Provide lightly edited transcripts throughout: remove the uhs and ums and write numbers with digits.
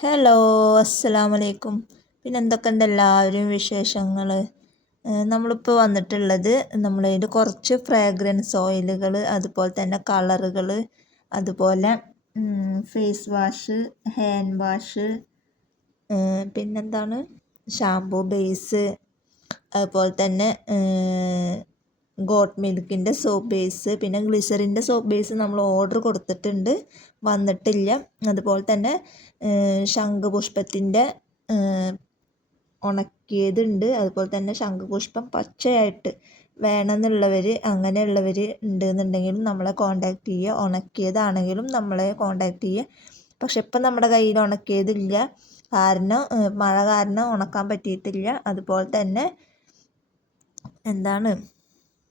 Hello, അസ്സലാമലൈക്കും. പിന്നെ എന്തൊക്കെയുണ്ട് എല്ലാവരും വിശേഷങ്ങൾ? നമ്മളിപ്പോൾ വന്നിട്ടുള്ളത് നമ്മളതിൽ കുറച്ച് ഫ്രാഗ്രൻസ് ഓയിലുകൾ, അതുപോലെ തന്നെ കളറുകൾ, അതുപോലെ ഫേസ് വാഷ്, ഹാൻഡ് വാഷ്, പിന്നെന്താണ് ഷാംപൂ ബേസ്, അതുപോലെ തന്നെ ഗോട്ട് മിൽക്കിൻ്റെ സോപ്പ് ബേസ്, പിന്നെ ഗ്ലിസറിൻ്റെ സോപ്പ് ബേസ് നമ്മൾ ഓർഡർ കൊടുത്തിട്ടുണ്ട്, വന്നിട്ടില്ല. അതുപോലെ തന്നെ ശംഖുപുഷ്പത്തിൻ്റെ ഉണക്കിയതുണ്ട്. അതുപോലെ തന്നെ ശംഖുപുഷ്പം പച്ചയായിട്ട് വേണമെന്നുള്ളവർ, അങ്ങനെയുള്ളവർ ഉണ്ടെന്നുണ്ടെങ്കിലും നമ്മളെ കോൺടാക്റ്റ് ചെയ്യുക. ഉണക്കിയതാണെങ്കിലും നമ്മളെ കോൺടാക്റ്റ് ചെയ്യുക. പക്ഷെ ഇപ്പം നമ്മുടെ കയ്യിൽ ഉണക്കിയതില്ല, കാരണം മഴ കാരണം ഉണക്കാൻ പറ്റിയിട്ടില്ല. അതുപോലെ തന്നെ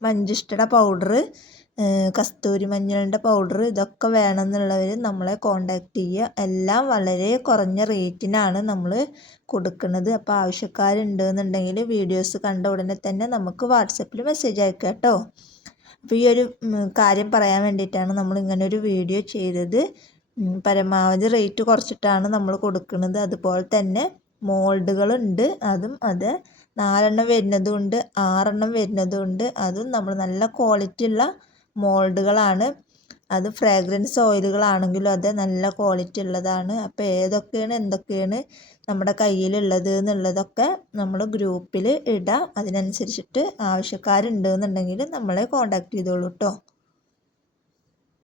മഞ്ചിഷ്ടയുടെ പൗഡർ, കസ്തൂരി മഞ്ഞളിൻ്റെ പൗഡർ, ഇതൊക്കെ വേണമെന്നുള്ളവർ നമ്മളെ കോൺടാക്റ്റ് ചെയ്യുക. എല്ലാം വളരെ കുറഞ്ഞ റേറ്റിനാണ് നമ്മൾ കൊടുക്കുന്നത്. അപ്പോൾ ആവശ്യക്കാരുണ്ടെന്നുണ്ടെങ്കിൽ വീഡിയോസ് കണ്ട ഉടനെ തന്നെ നമുക്ക് വാട്സപ്പിൽ മെസ്സേജ് അയക്കുക കേട്ടോ. അപ്പോൾ ഈ ഒരു കാര്യം പറയാൻ വേണ്ടിയിട്ടാണ് നമ്മൾ ഇങ്ങനൊരു വീഡിയോ ചെയ്തത്. പരമാവധി റേറ്റ് കുറച്ചിട്ടാണ് നമ്മൾ കൊടുക്കുന്നത്. അതുപോലെ തന്നെ മോൾഡുകളുണ്ട്, അതും 4 വരുന്നതുകൊണ്ട് 6 വരുന്നതുകൊണ്ട്, അതും നമ്മൾ നല്ല ക്വാളിറ്റി ഉള്ള മോൾഡുകളാണ്. അത് ഫ്രാഗ്രൻസ് ഓയിലുകളാണെങ്കിലും നല്ല ക്വാളിറ്റി ഉള്ളതാണ്. അപ്പോൾ എന്തൊക്കെയാണ് നമ്മുടെ കയ്യിലുള്ളത് എന്നുള്ളതൊക്കെ നമ്മൾ ഗ്രൂപ്പിൽ ഇടാം. അതിനനുസരിച്ചിട്ട് ആവശ്യക്കാരുണ്ടെന്നുണ്ടെങ്കിൽ നമ്മളെ കോൺടാക്റ്റ് ചെയ്തോളൂ കേട്ടോ.